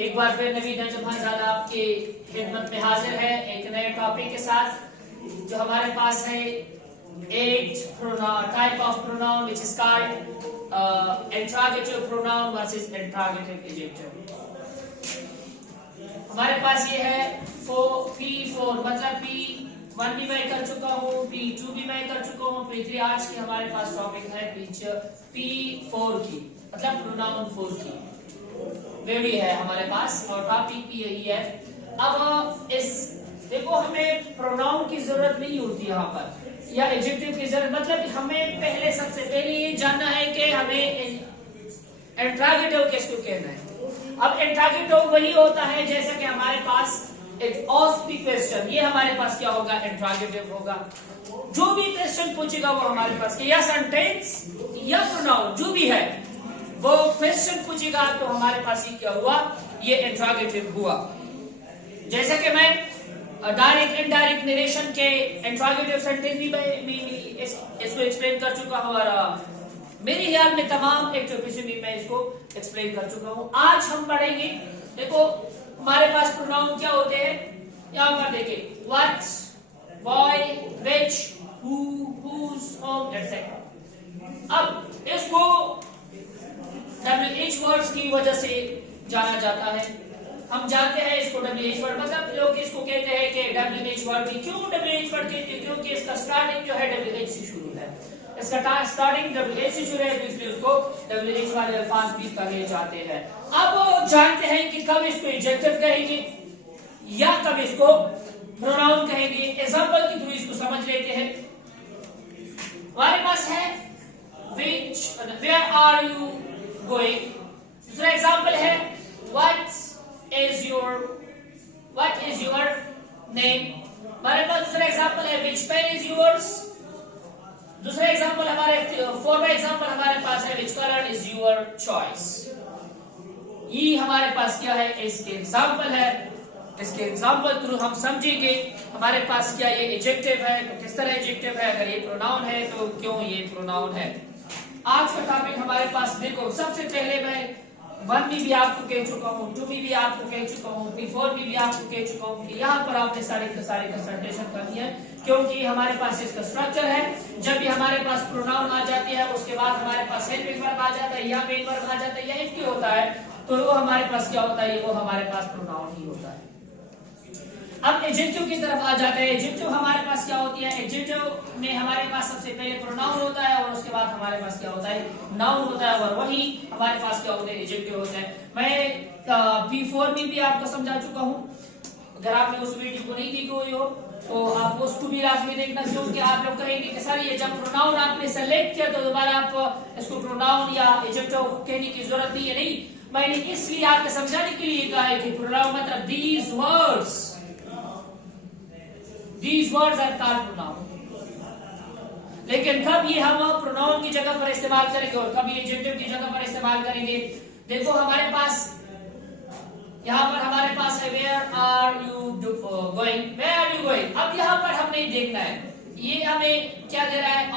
एक बार फिर नवीद जहांजादा आपके खिदमत में हाजिर है एक नए टॉपिक के साथ, जो हमारे पास है type of pronoun which is called interrogative pronoun versus interrogative adjective. हमारे पास ये है P4, मतलब P1 भी मैं कर चुका हूँ, P2 भी मैं कर चुका हूँ, P3 आज की हमारे पास टॉपिक है P4 की, मतलब प्रोनाउन 4 की वेरी है हमारे पास और टॉपिक भी यही है। अब इस देखो हमें प्रोनाउन की जरूरत नहीं होती यहाँ पर या एडजेक्टिव की जरूरत, मतलब हमें पहले सबसे पहले ये जानना है कि हमें इंट्रोगेटिव किसको कहना है। अब इंट्रोगेटिव वही होता है जैसे कि हमारे पास एक आस्क द क्वेश्चन, ये हमारे पास क्या होगा, इंट्रोगेटिव होगा। जो भी क्वेश्चन पूछेगा वो हमारे पास या सेंटेंस या प्रोनाउन जो भी है वो क्वेश्चन पूछेगा तो हमारे पास ही क्या हुआ, ये इंट्रोगेटिव हुआ। जैसे कि मैं डायरेक्ट इनडायरेक्ट नरेशन के इंट्रोगेटिव सेंटेंस भी इसको एक्सप्लेन कर चुका हूं और मेरे ख्याल में तमाम एक्टिविटी में मैं इसको एक्सप्लेन कर चुका हूं। आज हम पढ़ेंगे, देखो हमारे पास प्रोनाउन क्या होते हैं, यहां पर देखिए what, why, which, who, whose, whom etcetera. अब इसको WH वर्ड्स की वजह से जाना जाता है। हम जानते हैं इसको WH वर्ड, मतलब लोग इसको कहते हैं कि WH वर्ड भी क्यों WH वर्ड कहते हैं, क्योंकि इसका स्टार्टिंग जो है WH से शुरू है, इसका स्टार्टिंग WH से शुरू है, इसलिए उसको WH वाले अल्फाज भी कहे जाते हैं। अब जानते हैं कि कब इसको एडजेक्टिव कहेंगे या कब इसको प्रोनाउन कहेंगे। एग्जांपल के थ्रू इसको समझ लेते हैं। हमारे पास है which, where are you going। दूसरा एग्जांपल है what is your name। हमारे पास दूसरा एग्जांपल है which pen is yours। दूसरा एग्जांपल हमारे फोर्थ एग्जांपल हमारे पास है which color is your choice। ये हमारे पास क्या है, इसके एग्जांपल है। इसके एग्जांपल थ्रू हम समझेंगे हमारे पास क्या ये एडजेक्टिव है तो किस तरह एडजेक्टिव है, अगर ये प्रोनाउन है तो क्यों ये प्रोनाउन है। आज का टॉपिक हमारे पास देखो, सबसे पहले मैं 1 में भी आपको कह चुका हूँ, 2 में भी आपको कह चुका हूँ, P4 में भी आपको कह चुका हूँ कि यहाँ पर आपने सारे कंसंट्रेशन करनी है, क्योंकि हमारे पास इसका स्ट्रक्चर है। जब भी हमारे पास प्रोनाउन आ जाती है उसके बाद हमारे पास हेल्पिंग वर्ब आ जाता है या मेन वर्ब आ जाता है या इफ होता है, तो वो हमारे पास क्या होता है, वो हमारे पास प्रोनाउन ही होता है। अब एडजेक्टिव की तरफ आ जाते हैं। एडजेक्टिव हमारे पास क्या होती है, एडजेक्टिव में हमारे पास सबसे पहले प्रोनाउन होता है और उसके बाद हमारे पास क्या होता है, नाउन होता है, और वही हमारे पास क्या होते हैं, एडजेक्टिव होता है। मैं P4 में भी आपको समझा चुका हूँ, अगर आपने उस वीडियो को नहीं देखी हुई हो तो आप उसको भी लाजमी देखना, क्योंकि आप लोग कहेंगे कि सर ये जब प्रोनाउन आपने सेलेक्ट किया तो दोबारा आप इसको प्रोनाउन या एडजेक्टिव कहने की जरूरत नहीं है। नहीं, मैंने इसलिए आपको समझाने के लिए कहा है कि प्रोनाउन मतलब These words are called pronoun। लेकिन कब ये हम प्रोनाउन की जगह पर इस्तेमाल करेंगे और कब ये एडजेक्टिव की जगह पर इस्तेमाल करेंगे। देखो हमारे पास यहाँ पर हमारे पास है where are you going। अब यहाँ पर हमने देखना है, ये हमें क्या दे रहा है,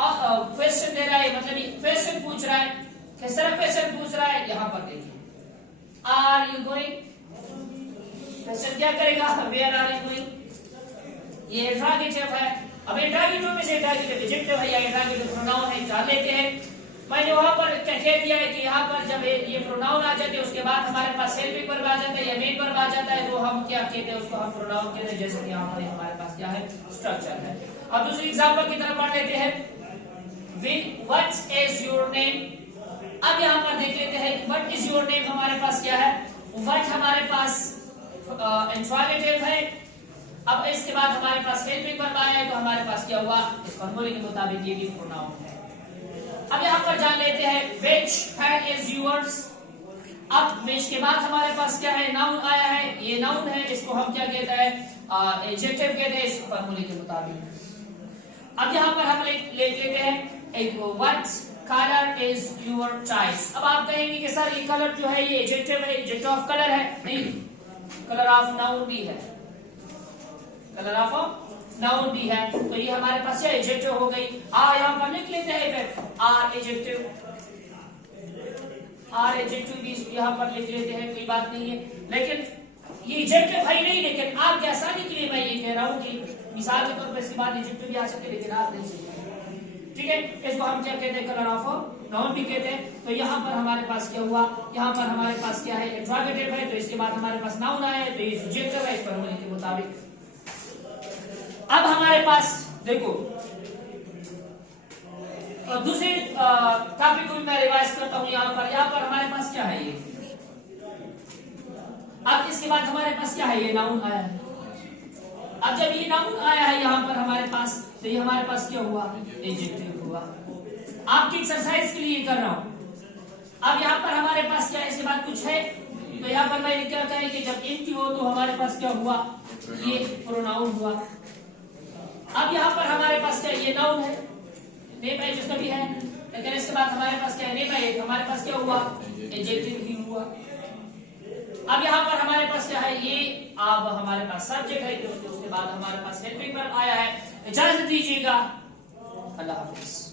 क्वेश्चन दे रहा है, मतलब ये क्वेश्चन पूछ रहा है। किस तरह क्वेश्चन पूछ रहा है, यहाँ पर देखिए are you going, क्वेश्चन क्या करेगा, where are you going, ये इंट्रोगेटिव है। अब इंट्रोगेटिव में से इंट्रोगेटिव एडजेक्टिव है या इंट्रोगेटिव प्रोनाउन है, जान लेते हैं। मैंने वहां पर कह दिया है कि यहाँ पर जब ये प्रोनाउन आ जाते हैं उसके बाद हमारे पास हेल्पिंग वर्ब आ जाता है या मेन वर्ब आ जाता है, तो हम क्या कहते हैं, उसको हम प्रोनाउन कहते हैं। जैसे कि यहाँ पर हमारे पास क्या है, स्ट्रक्चर है। अब दूसरी एग्जांपल की तरफ बढ़ लेते हैं। What is your name. अब यहाँ पर देख लेते हैं व्हाट इज योर नेम हमारे पास क्या है, व्हाट हमारे पास इंट्रोगेटिव है। अब इसके बाद हमारे पास हेल्पिंग वर्ब आया है तो हमारे पास क्या हुआ, इस फॉर्मूले के मुताबिक ये भी प्रोनाउन है। अब यहाँ पर जान लेते हैं which pen is yours। अब which के बाद हमारे पास क्या है, नाउन आया है, ये नाउन है, इसको हम क्या कहते हैं, एडजेक्टिव कहते हैं इस फॉर्मूले के मुताबिक। अब यहाँ पर हम ले लेते हैं एक what color is your choice। अब आप कहेंगे कि सर ये कलर जो है ये एडजेक्टिव है, एडजेक्टिव ऑफ कलर है, नहीं, कलर ऑफ नाउन भी है, कलर ऑफ नाउन भी है, तो ये हमारे पास एडजेक्टिव हो गई। यहाँ पर लिख लेते हैं फिर आर एडजेक्टिव, आर एडजेक्टिव भी यहाँ पर लिख लेते हैं, कोई बात नहीं है। लेकिन ये एडजेक्टिव है नहीं, लेकिन आपके आसानी के लिए मैं ये कह रहा हूँ कि मिसाल के तौर पर इसके बाद एडजेक्टिव भी आ सकते, लेकिन आप नहीं सकते। ठीक है, इसको हम क्या कहते हैं, कलर ऑफ नाउन भी कहते हैं। तो यहाँ पर हमारे पास क्या हुआ, यहाँ पर हमारे पास क्या है, इंट्रोगेटिव है, तो इसके बाद हमारे पास नाउन आया है, तो ये एडजेक्टिव है इस पर होने के मुताबिक। अब हमारे पास देखो दूसरे टॉपिक को मैं रिवाइज करता हूं। यहाँ पर हमारे पास क्या है, ये अब इसके बाद हमारे पास क्या है, ये नाउन आया है। अब जब ये नाउन आया है यहाँ पर हमारे पास, तो ये हमारे पास क्या हुआ, एडजेक्टिव हुआ। आपकी एक्सरसाइज के लिए कर रहा हूं। अब यहाँ पर हमारे पास क्या है, इसके बाद कुछ है, तो यहाँ पर मैंने क्या कहा कि जब एंटी हो तो हमारे पास क्या हुआ, ये प्रोनाउन हुआ। अब यहाँ पर हमारे पास क्या, ये नाउन है, नेम है जिसका भी है, लेकिन इसके बाद हमारे पास क्या है, नेम है, हमारे पास क्या हुआ, एडजेक्टिव ही हुआ। अब यहाँ पर हमारे पास क्या है, ये अब हमारे पास सब्जेक्ट है, उसके बाद हमारे पास हेल्पिंग वर्ब आया है। इजाजत दीजिएगा, अल्लाह हाफिज।